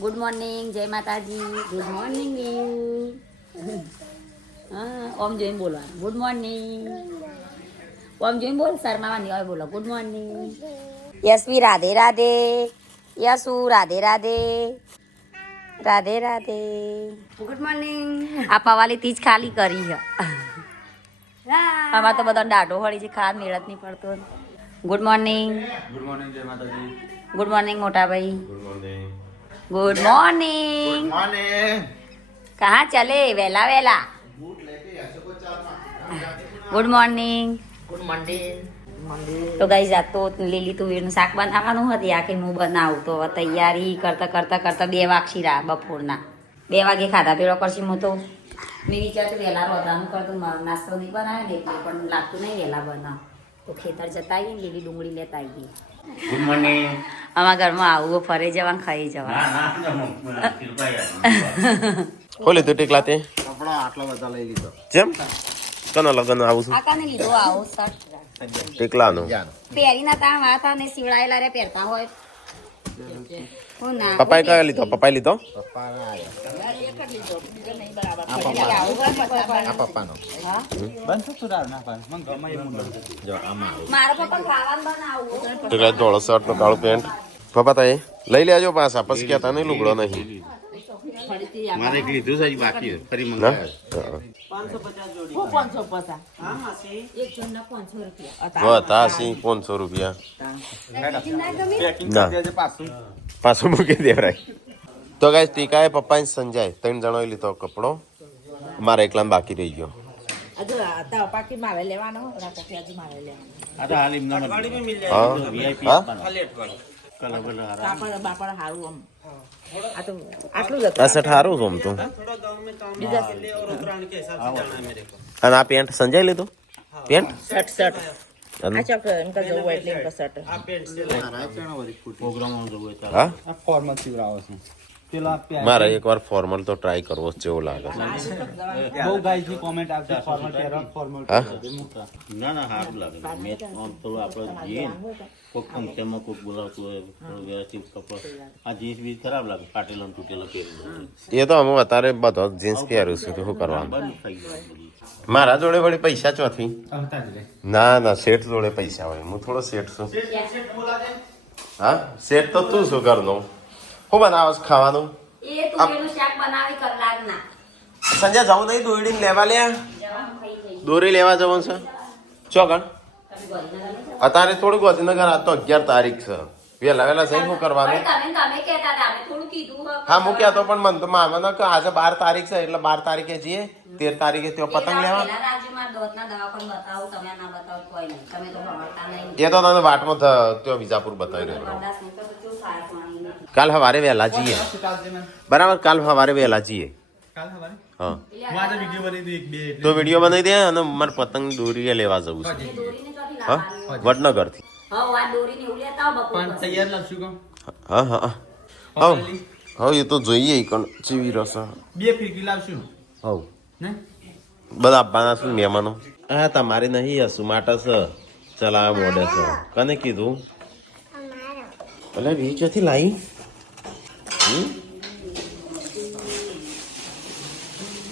Good morning, જય માતાજી. Good morning. હા, ઓમ જોઈને બોલવાનું. Good morning. ઓમ જોઈને બોલ, શર્માવાની હોય બોલો. Good morning. Yashvi Radhe Radhe. Yashu Radhe Radhe. Radhe Radhe. Good morning. આ પવાલી તીજ ખાલી કરી છે. આમાં તો બધા દાઢો હળી છે, ખાર મેળત નહીં પડતો. Good morning. ગુડ મોર્નિંગ, જય માતાજી. ગુડ મોર્નિંગ મોટા ભાઈ. Good morning. Good morning. Morning. कहाँ चले वेला वेला. Good morning. Good morning. તો ગઈ જાત તો લીલી તુવેરનું શાક બનાવવાનું હતી. આ કે હું બનાવું તો હવે તૈયારી કરતા કરતા કરતા 2 વાગશી રહ્યા બપોરના. 2 વાગે ખાધા પેલો કરશી હું તો મેં વિચાર્યું વહેલા રોધાનું કરતું નાસ્તો નહીં બનાવે ને એટલે પણ લાગતું નહીં વહેલા બનાવ તો ખેતર જતા આવીએ લીલી ડુંગળી લેતા આવીએ. Good morning. અમારા ઘરમાં આવું ફરે જવાનું ખાઈ જવાનું. ખોલી તું ટીકલા તે કપડા આટલા બધા લઈ લીધો. જેમ કનો લગન આવું છું આકાને લીધો આવો શર્ટ ટીકલાનો પહેરીના તાણ વાતા ને સીવડાયેલા રે પહેરતા હોય. હું ના પપ્પાએ કયો લીધો? પપ્પાએ લીધો? પપ્પા પપ્પાનો મારા પપ્પા ખાવાનું બનાવું. ટીકલા ધોળો શર્ટ નો કાળો પેન્ટ. પપ્પા તાઈ લઈ લેજો પાછા, પછી કહેતા નહીં લુગડો નહીં. મારે એક લીધું છે બાકી ફરી ના? મંગાવ્યા. હતા સી 500 રૂપિયા ના પાછું મૂકી દેવરાય. તો ગાઈસ ટીકાએ પપ્પાને સંજાય 3 જણોએ લીધો કપડો, મારે એકલાને બાકી રહી ગયો. આ તો હાલ એમના હા હા આ શર્ટ સારું છે આમ તો. અને આ પેન્ટ સંજાય લીધો? પેન્ટ અને પ્રોગ્રામ જવું હોય હા ફોર્મલ સીવડાવો છે. મારે એકવાર ફોર્મલ તો ટ્રાય કરવો છે, જેવો લાગે છે. બહુ ગાઈસની કોમેન્ટ આવતી ફોર્મલ પહેરો ફોર્મલ હા ના ના સારું લાગે. મેં આમ થોડું આપણે જઈએ ને કોઈક ફંક્શનમાં કોઈક બોલાવતું હોય થોડું વ્યવસ્થિત કપડ. આ જીન્સ બીજ ખરાબ લાગે, ફાટેલો ને તૂટેલો પહેરેલો. એ તો અમે અત્યારે બધો જીન્સ પહેર્યું છે, તો શું કરવાનું. બંધ થઈ ગયું બધું. મારા જોડે વળી પૈસા ચોથી? આવતા જ રહે. ના ના, શેઠ જોડે પૈસા હોય. હું થોડો શેઠ છું. હા શેઠ તો તું શું કરનો? શું બનાવો છો ખાવાનું? એ તુવેરનું શાક બનાવી કલાકના. સંજય જવું નહીં દોરડી લેવા લે? દોરી લેવા જવાનું છે ચોગણ? અત્યારે થોડું ગાંધીનગર. આ તો 11 તારીખ છે. વેલા વેલા જઈને શું કરવાનું? હા મૂક્યા તો પણ મન તો મામા કે આજે 12 તારીખ છે એટલે 12 તારીખે જઈએ, 13 તારીખે ત્યાં પતંગ લેવા. એ તો તને વાટમાં ત્યાં વિજાપુર બતાવી રહ્યો. કાલ સવારે વહેલા જઈએ. બરાબર, કાલ સવારે વહેલા જઈએ. કાલ સવારે હા હું આજે વિડીયો બનાવી દઉં 1-2 તો વિડીયો બનાવી દે. અને મારે પતંગ દોરી લેવા જવું છે. હા વડનગર થી. પણ તૈયાર લાવશું કહો. હા હા હા હા એ તો જોઈએ ચીવી રસ. 2 ફીરકી લાવશું હવ ને. બધા આપવાના શું મહેમાનો? હા તમારે નહીં હસુ માટે છે. ચલાવ મોડે છે. કને કીધું? એટલે વી ચોથી લાવી?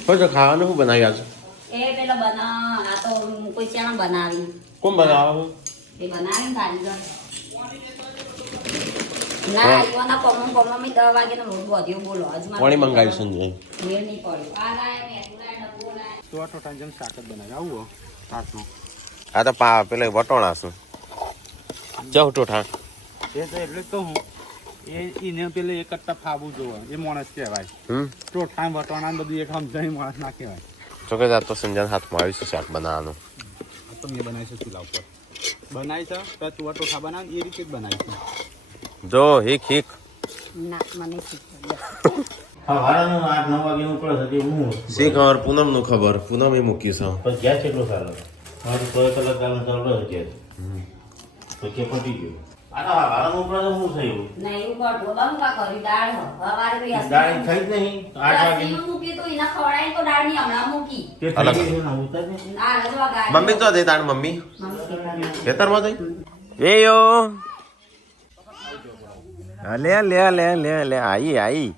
હોય તો ખાવાનું શું બનાવી આજે? એ પેલો આ તો કોઈ ચાણ બનાવી. કોણ બનાવે? એ બનાવી ને કારીગર. ના ઈવાના કોમમ મી 10 વાગે નો લોટ વધ્યો બોલો. કોણી મંગાવી સંજય? મેળ નહીં પડ્યો. આ લાય મે તુલાય ડબ્બો લાય. તો આ ટોટા જેમ શાક જ બનાવી આવું તાટનો. આ તો પેલા વટોણા છે. જાઉં ટોઠા. એ તો એટલે જ કહું એને પેલે એક કટ્ટા ફાવું જોવે એ માણસ કહેવાય. ટોઠા વટોણા ને બધું એક સમજાય માણસ ના કહેવાય. તો કે તો સંજય હાથમાં આવી છે શાક બનાવવાનું. તો મેં બનાવી છે ચૂલા ઉપર બનાવી છે તો તું ટોઠા બનાવ એ રીતે જ બનાવી છે. જો હીક ના મને શીખવા. સવારનું 8-9 વાગે ઉપડે છે હું શી ખબર? પૂનમ નું ખબર. પૂનમ એ મૂકી છે. પણ ગેસ કેટલો સારો મારું 6 કલાક કામ ચાલુ છે તો કે પટી ગયું. આ તો સવારનું ઉપડે તો શું થયું? ના એવું કરતો બંધ કા કરી દાળ હવારે ભઈ દાળ થઈ જ નહીં 8 વાગે મૂકી તો એના ખવડાય તો દાળ ની હમણાં મૂકી. તે થઈ ગયું છે ને ઉતર ને. આ રજવા ગાડી મમ્મી તો દે તાણ મમ્મી મમ્મી કેટલા ખેતરમાં જઈ એ યો લે લે લે લે લે આઈ આઈ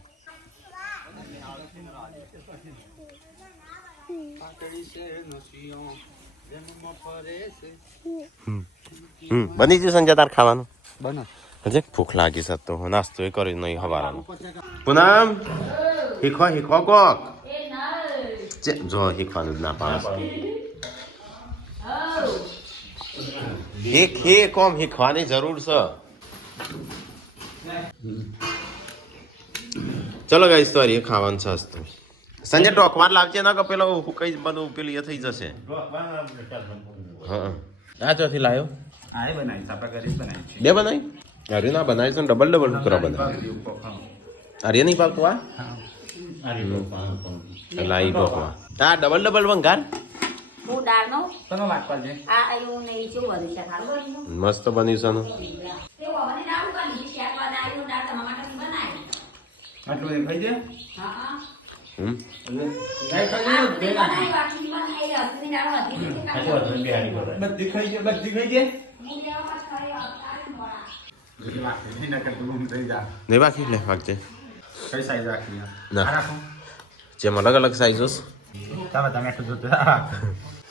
બની ગયું સંજય તાર ખાવાનું બનો હજે ભૂખ લાગી છે તો નાસ્તો એ કરી નહીં હવારાનો પૂનમ હીખો હીખો કોક જો હીખવાનું જ ના પાડે હીખ હીખ ઓમ હીખવાની જરૂર છે ચલો ગાઈસ તો એ ખાવાનું છે હસ્તું સંજય ટોકવાર લાવજે ના કે પેલો કઈ બધું પેલું એ થઈ જશે હા આ ચોથી લાયો આ બનાવી આપણે ઘરે જ બનાવી છે બે બનાવી અરે ના બનાવી છે ડબલ ડબલ ટુકડા બનાવી અરે નહીં પાકતું આ લાઈ પકવા આ ડબલ ડબલ વંગાર હું દાળનો તમે વાત કરજે આ આયું નહીં શું બધું છે ખારું બન્યું મસ્ત બન્યું છે ને તે ઓવને દાળ બની શાક બનાવ્યું દાળ તમારા માટે બનાવી આટલું એ ખાઈ જાય હા હમ બનાવી વાટલી બનાવી અસલી દાળ હતી બધી ખાઈ જાય બધી ખાઈ જાય હું લેવા ખાઈ આવતા મોડા ઘણી વાત નહીં ના કરતું હું થઈ જા નહીં બાકી લે વાગજે કઈ સાઈઝ રાખી ના. આ રાખો જેમ અલગ અલગ સાઈઝો તમે તમે એટલું જોતો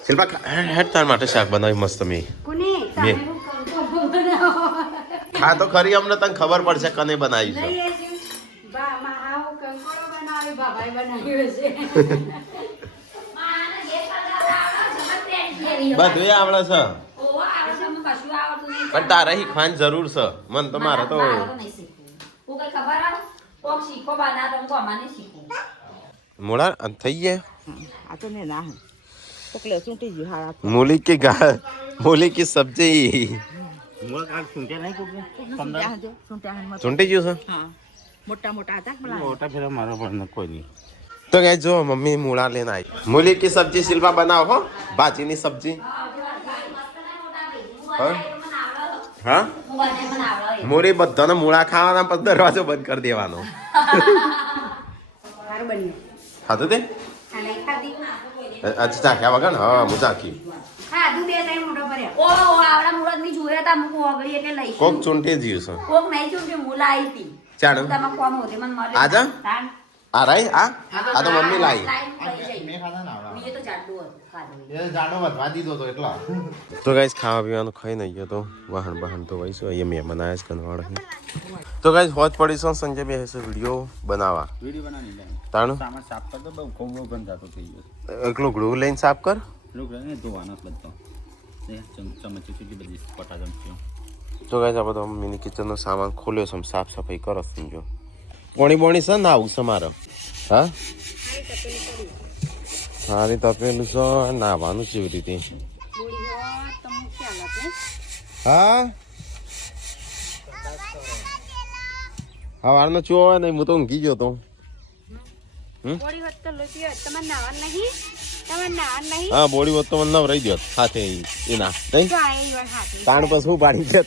શિલ્પા હેડ તાર માટે શાક બનાવી મસ્ત મેં કોને બે. તમે હું બનાવો ખા તો ખરી અમને તને ખબર પડશે કને બનાવી છે બા માં આવો કંકોડો બનાવ્યો બાબાએ બનાવ્યો છે માને જે પગાર આવે જમત તેડી બધું આવડે છે ઓ આવે છે મને કશું આવડતું નહીં પણ તારે શીખવાની જરૂર છે મન તો મારે તો મારે નહીં શીખવું હું કઈ ખબર આવે કોક શીખો બના તો હું અમાને શીખું મોડા થઈ ગયા આ તો ને ના પકલે ચૂંટી ગયું હારા મૂલી की गाय मूली की सब्जी ચૂંટી ગયું છે હા મોટા મોટા હતા પેલા મોટા ફેરા મારો પણ કોઈ નહીં તો ગાય જો મમ્મી મૂળા લઈને આવી મૂલી की सब्जी શિલ્પા બનાવો હો ભાજીની સબ્જી હા હા હું બને મને આવડે મૂળી બધાને મૂળા ખાવાના પછી દરવાજો બંધ કરી દેવાનો સારું બન્યું ખાધું તે અને ખાધી અચ્છા ચાખ્યા વગર ને હા હું ચાખી ખાધું બે ત્રણ મોટો ભર્યા ઓ આવડા મુરત ની જોયા તા મુક ઓગળી એટલે લઈ કોક ચૂંટી જ્યું છે કોક નહીં ચૂંટી મુલા આવી હતી ચાલો તમે કોમ હોતે મને મળે આજા? તાન આ રાઈ આ આ તો મમ્મી લાવી મેં ખાધા ના આવડા બીજે તો જાડું હતું ખાધું એ જાડો વધવા દીધો તો એટલા તો ગાઈસ ખાવા પીવાનું ખાઈ નહીં ગયો તો વાહન બહાન તો વહીશું અહીંયા મેં બનાવ્યા છે કનવાડા તો ગાઈસ હોજ પડી છે સંજય બે હશે વિડીયો બનાવવા વિડીયો બનાવી લે તાણું સામાન સાફ કરતો બહુ ખૂબ ગંધાતો થઈ ગયો એકલું ગ્લુ લઈને સાફ કર લોક ને ધોવાનો બધો એ ચમચી સુધી બધી પટા ચમચીઓ તો ગાઈસ આ બધો મિની કિચનનો સામાન ખોલ્યો છે સાફ સફાઈ કરો સમજો પોણી બોણી છે ને આવું છે મારે હા સારી તપેલું છે નાવાનું કેવી રીતે હા સવારનો ચો હોય ને હું તો ઊંઘી ગયો તો થોડી વખત તો લોપી તમારે નાવા નહીં તમારે નાવા નહીં હા બોડી વખત તો મને નવરાઈ દો સાથે એના નહીં તો આ એ વાર હાથે તાણ પછી હું પાડી જતો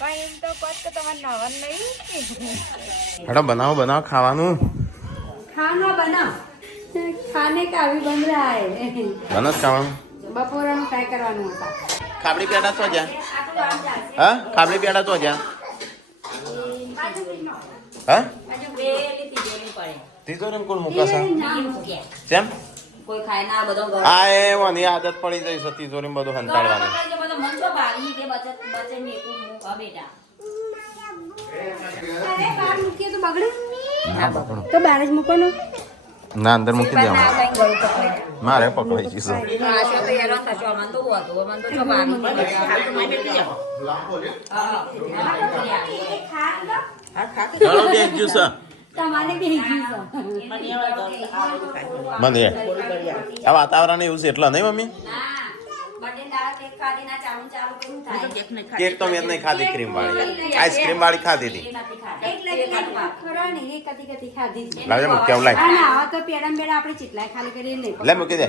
પણ એમ તો કહો કે તમારે નાવા નહીં હેડો બનાવો બનાવો ખાવાનું ખાનો બનાવ ખાને કા અભી બન રહા હે બનસ ખાવાનું બપોરનું ટ્રાય કરવાનું હતા ખાબડી પેડા તો જ્યાં હા ખાબડી પેડા તો જ્યાં હા હજુ બે લીધી દેવી પડે તિજોરી કોણ મૂકશે ના મૂક્યા કેમ કોઈ ખાય ના બધો ઘર આ એ મને આદત પડી જઈ છે તિજોરી બધું હંતાડવાની બધો મન તો ભાવી કે બચત બચે મેકું મૂકા બેટા અરે બહાર મૂકીએ તો બગડે તો બહાર જ મૂકો ને ના અંદર મૂકી ના દેવાનું કઈ ગયું પકડે મારે પકડાઈ જશે આશો તો હેરાન થશો અમન તો હતું અમન તો જો પાણી ચાલો બે જ્યુસ તમારે બી મને આ વાતાવરણ એવું છે એટલા નહીં મમ્મી કેક તો મેં નહીં ખાધી ક્રીમ વાળી આઈસ્ક્રીમ વાળી ખાધી હતી લાવજે મૂકી આવું લાય લે મૂકી દે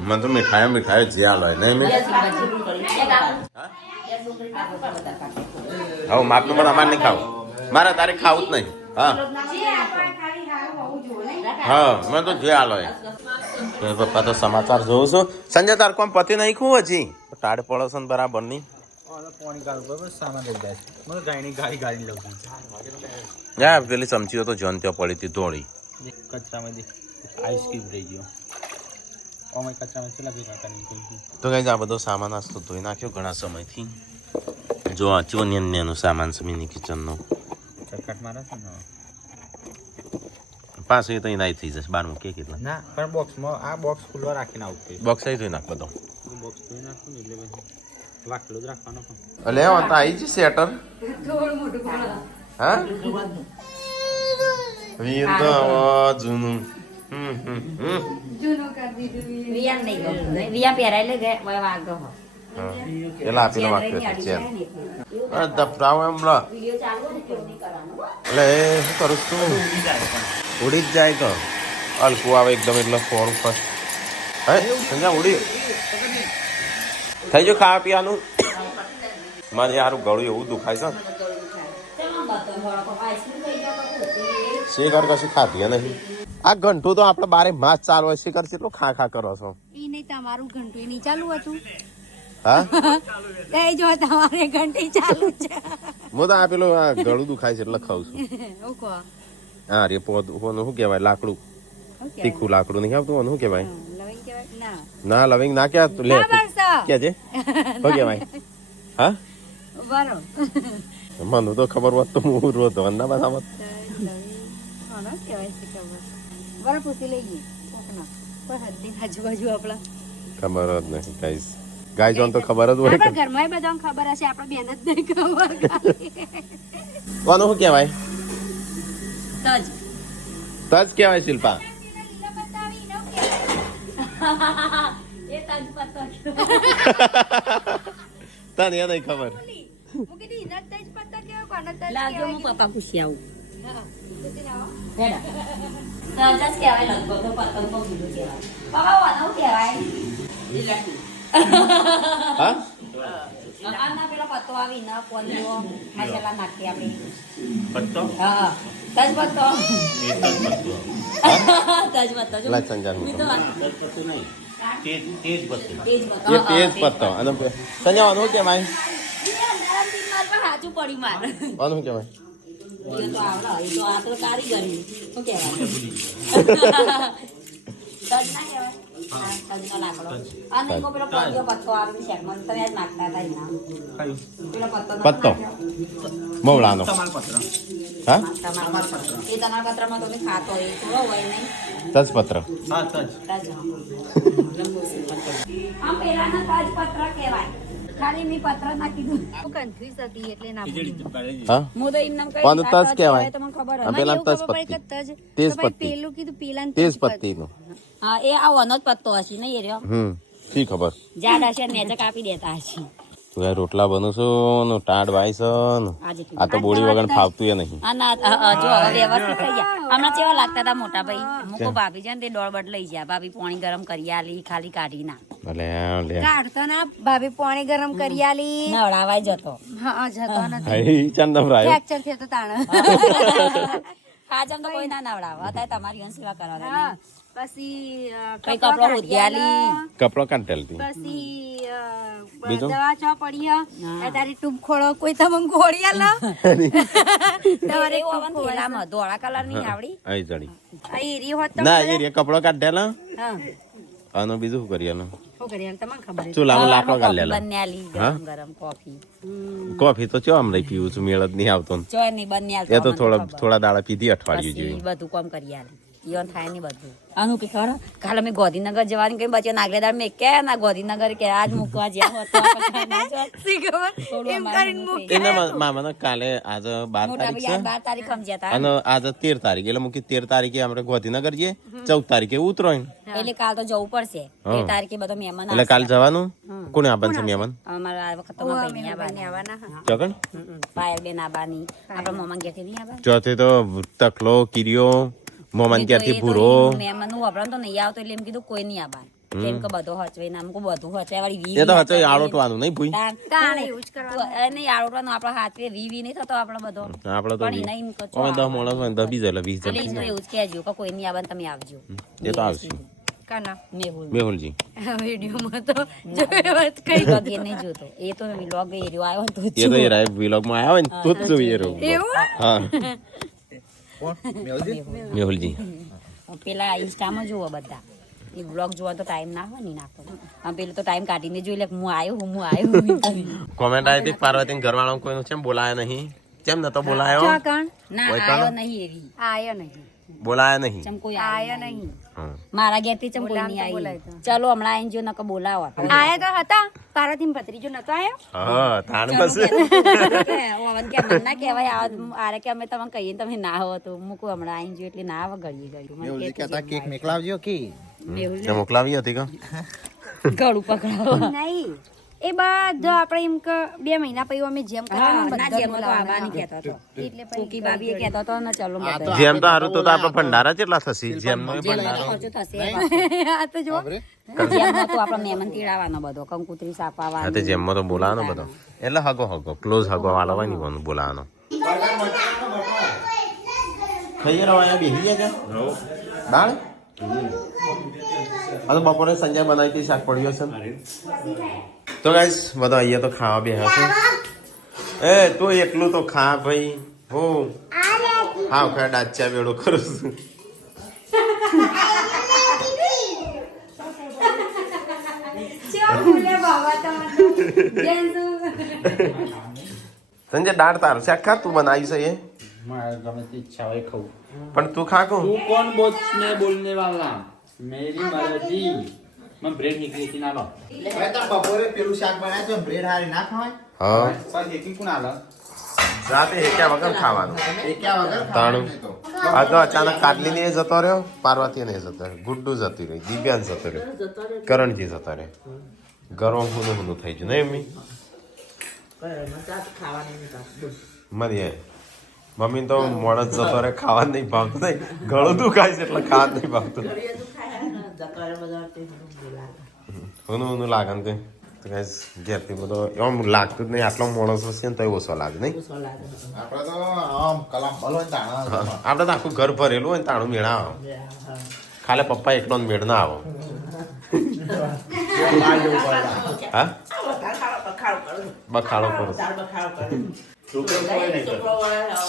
મને તો મીઠાઈ જે આલો નહીં મેં હવે માપનું પણ અમારે નહીં ખાવું મારે તારે ખાવું જ નહીં હા હા મેં તો જે હાલો પપ્પા તો સમાચાર જોઉં છું. સંજય તાર કોમ પતિ નહીં ખું હજી ટાઢ પડો છે ને બરાબર નહીં. પાણી ગાળું બરાબર સામાન લઈ જાય છે મને ગાયની ગાડી લઉં છું જા પેલી ચમચીઓ તો જોન ત્યાં પડી હતી ધોળી. કચરામાં આઈસ્ક્રીમ રહી ગયો અમે કચરામાં છેલ્લા ભેગા કરી તો કઈ આ બધો સામાન આજ તો ધોઈ નાખ્યો ઘણા સમયથી. જો આ ચો નેનું સામાન છે મિની કિચનનો. ચટકાટ મારે છે ને પાછું તો નાઈ થઈ જશે બાર મૂકીએ કેટલા ના પણ બોક્સમાં આ બોક્સ ખુલ્લો રાખીને આવતું બોક્સ આવી ધોઈ નાખ બધો. બોક્સ ધોઈ નાખું ને એટલે પછી વાટલો જ રાખવાનો પણ એટલે એમાં તો આવી જ સેટર હા વીર તો આવા જૂનું વિયા નહીં ગયું વિયા પહેરાય લે ગયા હવે વાગો હો પેલા આપીને વાગતો હતો ચેન દફરાવ એમ લો વિડિયો ચાલુ ને કેવું નહીં કરવાનું એટલે એ શું કરું છું ઉડી જ જાય તો હલકું આવે એકદમ એટલે ફોરું ફર્સ્ટ હે સંજા ઉડી થઈ ગયું ખાવા પીવાનું. મારે યાર ગળું એવું દુખાય છે શેખર કશું ખાધી નહીં. આ ઘંટું તો આપણે બારે માસ ચાલુ હોય શેખર કેટલો ખા ખા કરો છો. ઈ નહીં તમારું ઘંટું એ નહીં ચાલુ હતું હા એ જો તમારે ઘંટી ચાલુ છે હું તો આ પેલું આ ગળું દુખાય છે એટલે ખાઉં છું. હું કહો હા રે પોદ શું કહેવાય લાકડું તીખું લાકડું નહીં આવતું શું કહેવાય લવિંગ કહેવાય ના ના લવિંગ ના ક્યાં લે કે છે શું કહેવાય હા બરો મને તો ખબર હોત તો હું રોતો ના બનાવત. લવિંગ કહેવાય છે ખબર બરો પૂછી લઈએ કોકના કોઈ હદ્દી આજુબાજુ આપણા ખબર જ નહીં ગાઈસ ગાય જોન તો ખબર જ હોય આપણા ઘરમાં બધાને ખબર હશે આપણે બેન જ નહીં ખબર કોનું શું કહેવાય તજ તજ કહેવાય શિલ્પા. એ તજ પત્તો તને એ નહીં ખબર હું કીધી ઇના તેજ પત્તા કેવો કોનો તેજ લાગ્યો હું પપ્પા પૂછી આવું હા પૂછી લાવો હેડા તજ જ કહેવાય લગભગ તો પતંગ તો બીજું કહેવાય પપ્પા વાનો કહેવાય હા આના પેલો પત્તો આવી ના કોલિયો મસાલા નાખી આપણે પત્તો હા તજ પત્તો એ તજ પત્તો તજ પત્તો જો લાય સંજાન મી તો તજ પત્તો નહીં તેજ પત્તો તેજ પત્તો એ તેજ પત્તો અને સંજાવાનું શું કહેવાય હાચું પડ્યું માર કોનું શું કહેવાય એ તો આવડે એ તો આ તો કારીગરી શું કહેવાય તજ ના કહેવાય તજનો લાકડો અને કો પેલો કોલિયો પત્તો આવી શેકમાં તમે જ નાખતા હતા એના પેલો પત્તો પત્તો મવલાનો તમાલપત્ર હા એ તમાલપત્રમાં તમે ખાતો હોય થોડો હોય નહીં તજપત્ર હા તજ તજ આમ પેલાના તજપત્ર કહેવાય ખાલી મેં પત્ર ના કીધું હું કન્ફ્યુઝ હતી એટલે ના હા હું તો એમ નામ કઈ કોનું તજ કહેવાય તમને ખબર આ પેલા તજપત્તી તેજપત્તી પેલું કીધું પેલા તેજપત્તીનું હા એ આ વનો જ પત્તો હશે નહીં એ રહ્યો શી ખબર જાડ હશે ને જ કાપી દેતા હશે તું યાર રોટલા બનું છું ને ટાઢ વાય છે ને આજે આ તો બોડી વગર ફાવતું એ નહીં. આ ના જો હવે વ્યવસ્થિત થઈ ગયા હમણાં કેવા લાગતા હતા મોટા ભાઈ મૂકો ભાભી છે ને તે દોડબડ લઈ ગયા ભાભી પાણી ગરમ કરી આલી ખાલી કાઢી ના ભલે લે કાઢતો ના ભાભી પાણી ગરમ કરી આલી નવડાવાય જતો હા જતો નથી હાઈ ચંદમ રાયો ફ્રેક્ચર થયો તો તાણ હા જેમ તો કોઈ ના નવડાવે અત્યારે તમારી અંશ સેવા કરવા હા પછી કઈ કપડો ઉદ્યાલી કપડો કાઢેલતી પછી બીજું? દવા ચા પડી તારી ટૂબ ખોળો કોઈ તમને ખોળી આલો તમારે ટૂબ થેલામાં ધોળા કલર ની આવડી આઈ જડી આ એરી હોત તો ના એ રે કપડો કાઢેલા હા અને બીજું શું કરીએ શું કરી તમને ખબર ચૂલામાં લાકડો કાઢેલા બન્યાલી ગરમ ગરમ કોફી કોફી તો ચો આમ રહી પીવું છું મેળ જ નહીં આવતો ને. જો ની બન્યાલ એ તો થોડા દાડા પીધી અઠવાડિયું પછી જેવી બધું કામ કરી આલી ઈવન થાય નહીં બધું આનું કે ખબર કાલે અમે ગોધીનગર જવાની કઈ બચ્યો નાગલેદાર મેં કે ના ગોધીનગર કે આજ મૂકવા જ્યાં હોત તો આપણે ના જાત. શી ખબર થોડું એમ અમારે કરીને મૂકે. મૂકે એને મામાને કાલે આજે 12 મોટા તારીખ ભાઈ છે 12 તારીખ સમજ્યા હતા અને આજે 13 તારીખ એટલે મૂકી 13 તારીખે આપણે ગોધીનગર જઈએ 14 તારીખે ઉતરોય એટલે કાલ તો જવું પડશે હા. 13 તારીખે બધો મહેમાન એટલે કાલ જવાનું કોને આપવાનું છે મહેમાન અમારા આ વખત તો મારા ભાઈની આવવાની. આવવાના હા ચોકન પાયલ બેન આવવાની આપણા મોમાં ગયા કે નહીં આવવાની ચોથે તો તકલો કિરિયો મોમાન ક્યારથી ભૂરો મહેમાન નું વપરાણ તો નહીં આવતો એટલે એમ કીધું કોઈ નહીં આવવાનું કેમ કે બધો હચવે ને અમુક બધું હચવે વાળી એ તો હતો આળોટવાનું નહીં ભૂઈ તાણે એવું જ કરવાનું. નહીં આળોટવાનું આપડે હાથવે વી નહીં થતો આપડે બધો આપણે તો પણ એના એમ કહો છો અમે 10 માણસ હોય 10 બીજા એટલે 20 એટલે જણ ઈ એવું જ કહેજો કે કોઈ નહીં આવે ને તમે આવજો એ તો આવશે કાના મેહુલ મેહુલજી વિડીયોમાં તો જોઈ વાત કરી. વ્લોગ એ નહીં જોતો એ તો વ્લોગ એ રહ્યો આવ્યો ને તો જ એ તો એ રાય વ્લોગ માં આવ્યા હોય ને તો જ જોઈએ રહ્યો એવું હા કોણ મેલજી મેહુલજી પેલા ઇન્સ્ટામાં જુઓ બધા એ વ્લોગ જોવા તો ટાઈમ ના હોય ને નાખો પેલું તો ટાઈમ કાઢીને જોઈ લે હું આવ્યો કોમેન્ટ આવી હતી પાર્વતી ઘરવાળા કોઈનું કેમ બોલાયા નહીં કેમ નતો બોલાયો ચા કણ ના હોય આવ્યો કાનો? નહીં એવી આયા નહીં, બોલાયા નહીં ચમ કોઈ આયા નહીં. હા. મારા ઘેરથી ચમ કોઈ નહીં બોલાય આવી તો. ચલો હમણાં આવીને જો નકર બોલાવો આયા તો હતા પાર્વતી ભત્રીજો નતો આયો. હા તાણ બસ ના કહેવાય આરે કે અમે તમને કહીએ ને તમે ના આવો તો મૂકું હમણાં આવીને જો એટલે ના આવે ઘડીએ કહેતા કેક મોકલાવજો કે તે મોકલાવી હતી કા ગળું પકડાવો નહીં એ બધો આપણે એમ કે 2 મહિના પછી અમે જેમ કરવાનું ના બધા જેમ તો આબાની કહેતો હતો એટલે કોકી બાબીએ કહેતો હતો ને ચલો બધા. જેમ તો હારું તો આપડે ભંડારા કેટલા થશે જેમ નો જેમ બધો ભંડારો ખર્ચો થશે આ તો જો જેમ તો આપણે મહેમાન તેડાવવાનો બધો કંકુતરી હા સાપાવાનો તે જેમ તો બોલાવાનો બધો એટલે હગો ક્લોઝ હગો વાળો હોય ને કોણ બોલાવાનો થઈ રહ્યો અહીંયા બેસી ગયા બાળ આ તો બપોરે સંજય બનાવી હતી શાક પડ્યો છે તો ગાઈસ બધા અહીંયા તો ખાવા બેહા છે એ તું એકલું તો ખા ભાઈ હો હા ખા ડાચા વેડો કરું છું સંજય દાળ તાર શાક ખા તું બનાવી છે એ મારે ગમે તે ઈચ્છા હોય ખાઉં પણ તું ખા કો तू कौन बोलने बोलने वाला मेरी मर्जी मैं ब्रेड निकली थी ना लो બપોરે પેલું શાક બનાવ્યું તો બ્રેડ હારી ના ખવાય હા पर एक ही कुना ला રાતે હેક્યા વગર ખાવાનું એ ક્યાં વગર તાણું ખાવાનું તો આ તો અચાનક કાટલી ને જતો રહ્યો પાર્વતી ને જતો રહ્યો ગુડ્ડુ જતી રહી દિવ્યાન જતો રહ્યો કરણજી જતા રહ્યો ગરમ હુનું હુનું થઈ ગયું નહીં મમ્મી મરી મમ્મી તો મોડસ જતો રહે ખાવા નહીં ભાવતું નહીં ગળું દુખાય છે એટલે ખાવા નહીં ભાવતું હુનું હુનું લાગે ને તો guys, ઘેરથી બધો એમ લાગતું જ નહીં આટલો માણસ હશે ને તો ઓછો લાગે નહીં આપણે તો આમ કલામ ભલો ને તાણા આપણે તો આખું ઘર ભરેલું હોય ને તાણું મેળા આવે ખાલી પપ્પા એકલો ને મેળ ના આવો હા બખાડો કરો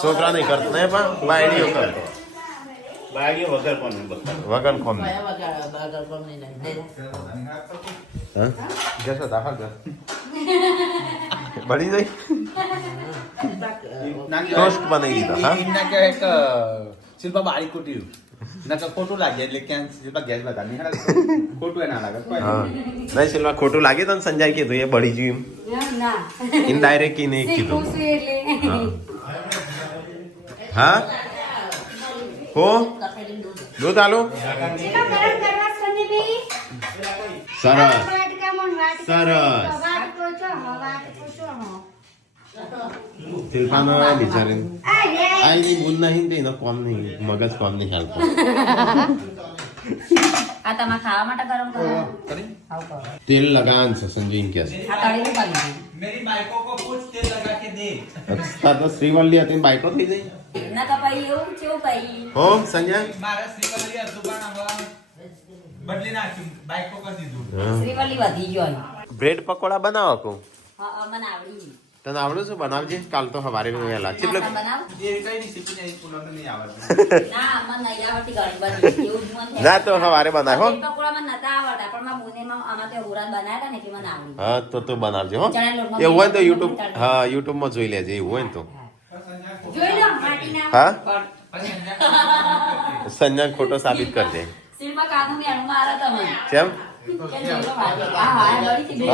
છોકરા નહીં કરતો નહીં પણ બાયડીઓ કરતો બાકી વગર પણ બધા વગર કોમ જશો દાખલ કર બળી જાય ટોસ્ટ બનાવી દીધો હા इन्ना क्या है कि शिल्पा बारी कुटी ना का फोटो लागे એટલે ક્યાં શિલ્પા ગેસ બતા નહીં ખોટું ના લાગે કોઈ હા નહીં સિલ્વા ખોટું લાગે તને સંજય કીધું એ બળી ગયું ના એમ ઇનડાયરેક્ટ ઈને કીધું હા હો દૂધ આલુ સરસ સરસ શિલ્પાનો બિચારી આઈ બુન નહીં તે એનો કોમ નહીં મગજ કોમ નહીં હાલતો આ તમારે ખાવા માટે ગરમ કરો કરી આવું કરો તેલ લગાન છે સંજય એમ કે છે આ તળેલું કરી દો. मेरी बाइकों को कुछ तेल लगा के दे તાર તો શ્રીવલ્લી હતી ને બાઈકો થઈ જઈ ના તો પછી એવું કેવું પછી હો સંજય મારા શ્રીવલ્લી દુકાન બદલી નાખ્યું બાઇકો કરી દીધું શ્રીવલ્લી વધી ગયો અહીં. બ્રેડ પકોડા બનાવો કો હા મને આવડી તને આવડું છું બનાવજે કાલ તો સવારે વહેલા ચેટલે પાસ્તા બનાવ એ કઈ નહીં શીખી નહીં પુલાવ નહીં આવડતું ના મને નહીં આવડતી ઘણી બધી એવું જ મને ના તો સવારે બનાવ હો બ્રેડ પકોડા મને નતા આવડતા પણ મારા બુનેમાં આમાં તો હુરાન બનાવ્યા હતા ને એટલે મને આવડી હા તો તું બનાવજે હો ચણા લોટમાં એવું હોય ને તો મેં યુટ્યુબ બનાવી હા યુટ્યુબ માં જોઈ લેજે એવું હોય ને તો જોઈ લો માટીના હા પણ સંજય ખોટો સાબિત કરજે શિલ્પા કાનું મેણું મારે તમે કેમ કે જોઈ લો માટી. હા હા બળી હતી બે.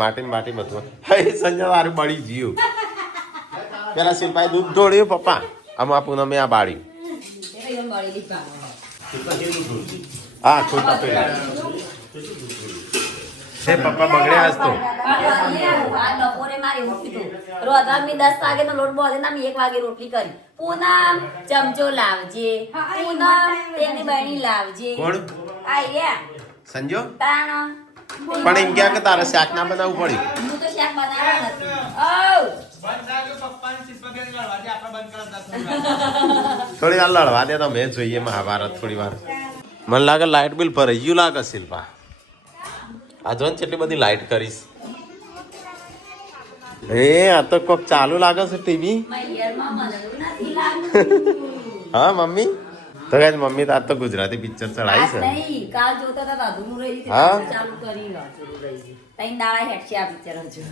માટી માટી બધું હે સંજય વારે બળી જીવ પેલા શિલ્પાએ દૂધ ઢોળ્યું પપ્પા આમાં પૂનમે આ બાળી એ તો એમ બળેલી જ ભાવે. હા ખોટા પેલા હે પપ્પા બગડ્યા હસ તો આ બપોરે મારે એવું કીધું રોધા મેં 10 વાગે નો લોટ બોલે ના મેં 1 વાગે રોટલી કરી પૂનમ ચમચો લાવજે પૂનમ તેની બહેણી લાવજે કોણ આયા સંજો તાણ પણ એમ ક્યાં કે તારે શાક ના બનાવવું પડ્યું હું તો શાક બનાવવા નથી થોડી વાર લડવા દે તો મેં જોઈએ મહાભારત થોડી વાર મને લાગે લાઇટ બિલ ભરાઈ ગયું લાગે શિલ્પા આ જો ને કેટલી બધી લાઇટ કરીશ એ આ તો કોક ચાલુ લાગે છે ટીવી મૈયરમાં મને એવું નથી લાગતું હા મમ્મી તો કઈ મમ્મી તો આજ તો ગુજરાતી પિક્ચર ચડાવી છે નહીં કાલ જોતા હતા અધૂરું રહી ગયું હા? ચાલુ કરી અધૂરું રહી ગયું તઈ દાડા હેડશે આ પિક્ચર હજુ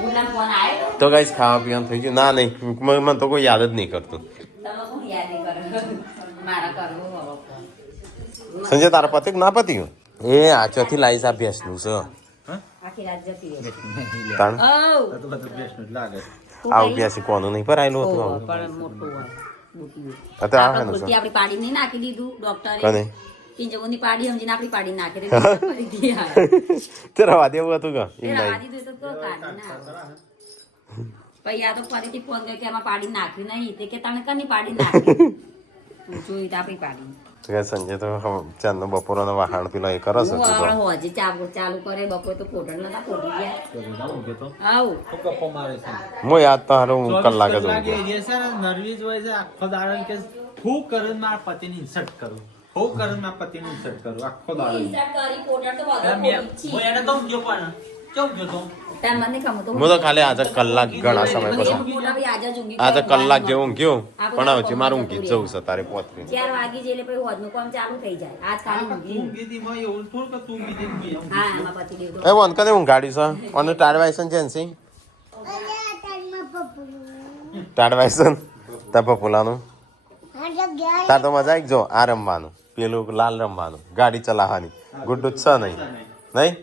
ગુલામ ફોન આવ્યો તો કઈ ખાવા પીવાનું થઈ ગયું ના નહીં મને તો કોઈ યાદ જ નહીં કરતું તમે કોણ યાદ નહીં કરો મારા કરવું હવે ફોન સંજય તારા પતિ ના પત્યું એ આ ચોથી લાઈસ આ ભેંસનું છે આખી રાત જતી રહી તાણ ઓ તો બધું બેસનું જ લાગે આવું ભેંસી કોનું નહીં ભરાયેલું હતું આવું પણ મોટું હોય બુટી આ તો આ આપણે હે ને ખુરતી આપણી પાડી નહીં નાખી દીધું ડોક્ટરે કને કિંજકોની પાડી સમજીને આપણી પાડી નાખી દીધી ફરી ગયા તે રવા દેવું હતું કે એ એમ રવા નહીં દીધું તો કાઢી ના પછી આ તો ફરીથી ફોન કર્યો કે એમાં પાડી નાખ્યું નહીં તે કે તમે કની પાડી નાખી તું જોઈ તો આપણી પાડી તો કે સંજય તો ચાંદનો બપોરનો વાહણ પેલો એ કરો છો હું તું હમણાં તો હોજે ચાલુ કરે બપોરે તો પોટણ નતા પોટી ગયા આવું કપ્પો મારે છે હું યાદ તો હારું કલાકે જ કલાકે ઊંઘ્યો. એ છે ને નર્વીજ હોય છે આખો દાડો કે હું કરું મારા પતિની ઇન્સર્ટ કરું હું કરું મારા પતિની ઇન્સર્ટ કરું આખો દાડો ઈસાટ કરી પોટણ તો બધા પોટી હું એને તો ગયો પણ ચૌક ગયો તાર મને ખબર તો હું તો ખાલી આજે કલાક ઘણા સમય પછી આજે કલાક જેવું ઊંઘ્યો પણ હવે મારું ઊંઘી જ જવું છે તારે પોતરી 4 વાગી જાય એટલે પછી હોજનું કામ ચાલુ થઈ જાય આજ ખાલી ઊંઘી તું કીધી માં એવું થોડું કે તું કીધી હા એમાં પતિ દેવ એ વન કને ઊંઘાડી છે અને ટાડવાયસન છે ને ટાડવાયસન તા પપુલાનું તાર તો મજા આવી જો આ રમવાનું પેલું લાલ રમવાનું ગાડી ચલાવવાની ગુડ્ડુ જ છે નહીં નહીં